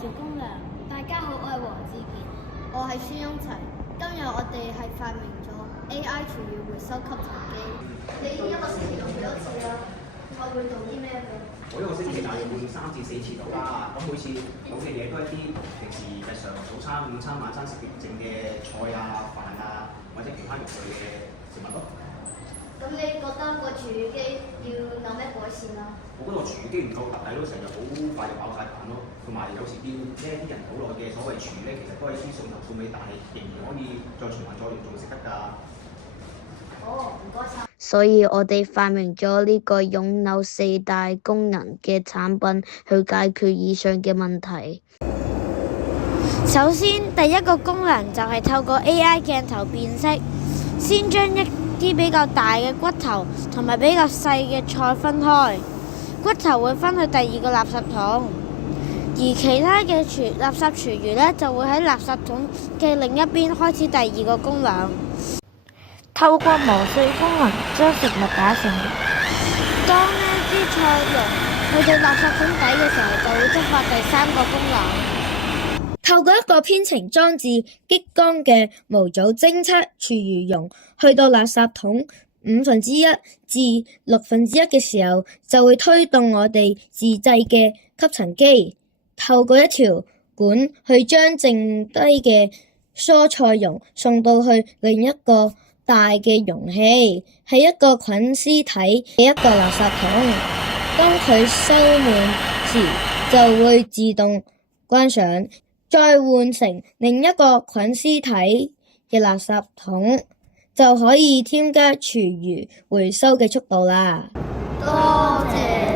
條公糧。大家好，我係黃志健，我係孫雍齊。今日我哋係發明咗 AI 廚餘回收吸塵機。你一個星期用幾多次啊？我會做啲咩嘅？我一個星期大約會3至4次到啦。咁每次做嘅嘢都係一啲平時日常早餐、午餐、晚餐食剩嘅菜啊、飯啊，或者其他肉類嘅食物咯。咁你覺得個廚餘機要有咩改善啊？我覺得個廚餘機唔夠合體咯，成日好快就爆晒棚咯。同埋有時見呢啲人好耐嘅所謂廚餘咧，其實都係啲送頭送尾，但係仍然可以再循環再用，仲食得㗎。哦，唔該晒。所以我哋發明咗呢個擁有4大功能嘅產品去解決以上嘅問題。首先，第一個功能就係透過 AI 鏡頭辨識，先將一啲比較大嘅骨頭同埋比較細嘅菜分開。骨頭會分去第2個垃圾桶，而其他嘅垃圾廚餘呢，就會喺垃圾桶嘅另一邊開始第2個功能。透過磨碎功能將食物打成泥。當呢啲菜蓉去到垃圾桶底嘅時候，就會觸發第3個功能。透過一個編程裝置激光嘅模組偵測廚餘蓉去到垃圾桶1/5至1/6嘅時候，就會推動我哋自製嘅吸塵機，透過一條管去將剩低嘅蔬菜蓉送到去另一個大嘅容器，係一個菌絲體嘅一個垃圾桶。當佢收滿時，就會自動關上，再換成另一個菌絲體嘅垃圾桶，就可以添加廚餘回收嘅速度啦。多謝。